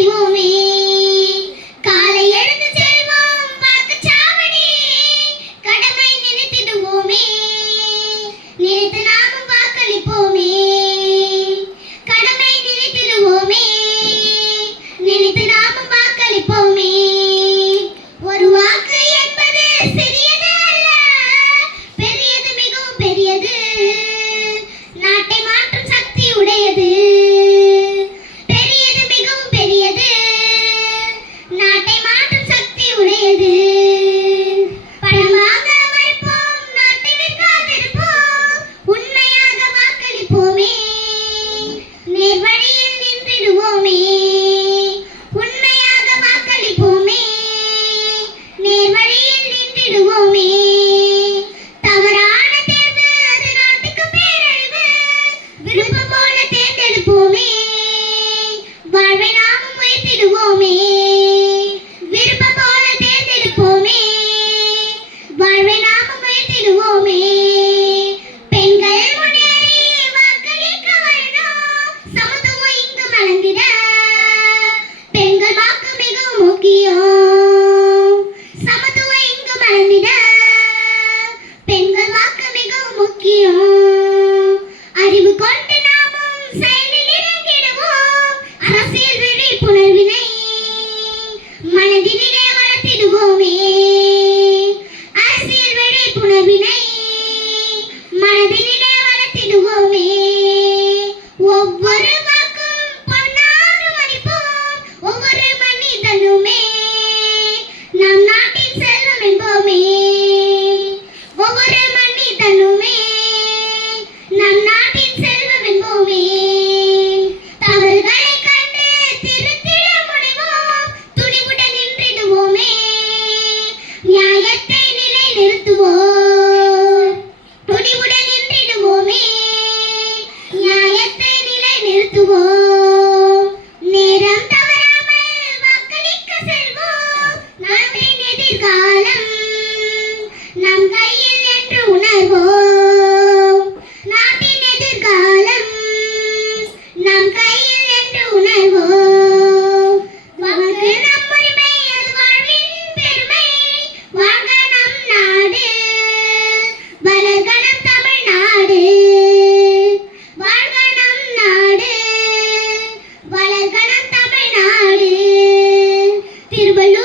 செய்வோமே. காலை எழுந்து செல்வோம் வாக்குச்சாவடி, கடமை நினைத்திடுவோமே. நினைத்து நாமும் வாக்களிப்போமே. கடமை நினைத்திடுவோமே. நினைத்து நாமும் வாக்களிப்போமே. ஒரு வாக்கு என்பது சிறியது அல்ல, பெரியது, மிகவும் பெரியது. நாட்டை மாற்றும் சக்தி உடையது. பெரியது, மிகவும் பெரியது. நாட்டை மாற்றும் சக்தி உடையது. பணமாக மறைப்போம், நாட்டை விற்காதிருப்போம். உண்மையாக வாக்களிப்போமே. நேர்வழியில் நின்றிடுவோமே. உண்மையாக வாக்களிப்போமே. நேர்வழியில் நின்றிடுவோமே. தவறான தேர்வு அது நாட்டுக்கு பேரழிவு. விருப்பம் போல தேர்ந்தெடுப்போமே. வாழ்வை நாமும் உயர்த்திடுவோமே. விருப்பம் போல தேர்ந்தெடுப்போமே. வாழ்வை நாமும் உயர்த்திடுவோமே. பெண்கள் முன்னேறி வாக்களிக்க வரணும். சமத்துவம் இங்கு மலர்ந்திட பெண்கள் வாக்கு மிகவும் முக்கியம். சமத்துவம் இங்கு மலர்ந்திட பெண்கள் வாக்கு மிகவும் முக்கியம். அறிவு கொண்டு நாமும் செயலில் இறங்கிடுவோம். அரசியல் விழிப்புணர்வினை மனதினிலே வளர்த்திடுவோமே. அரசியல் விழிப்புணர்வினை மனதினிலே வளர்த்திடுவோமே. ஒவ்வொரு வாக்கும் பொன்னாக மதிப்போம். ஒவ்வொரு மனிதனுமே நம் நாட்டின் செல்வம் என்போமே. ஒவ்வொரு மனிதனுமே நம் நாட்டின் செல்வம் என்போமே. தவறுகளை கண்டு திருத்திட முனைவோம். துணிவுடன் நின்றிடுவோமே. நியாயத்தை நிலைநிறுத்துவோம். துணிவுடன் நின்றிடுவோமே. நியாயத்தை நிலைநிறுத்துவோம். நேரம் தவறாமல் வாக்களிக்க செல்வோம். நாட்டின் எதிர்காலம் நம் கையில் என்று உணர்வோம். நாட்டின் எதிர்காலம் நம் கையில் என்று உணர்வோம். வாக்கு நம் உரிமை, அது வாழ்வின் பெருமை. வாழ்க நம் நாடு, வளர்க நம் தமிழ்நாடு. வாழ்க நம் நாடு, வளர்க நம் தமிழ்நாடு. திருவள்ளுவர்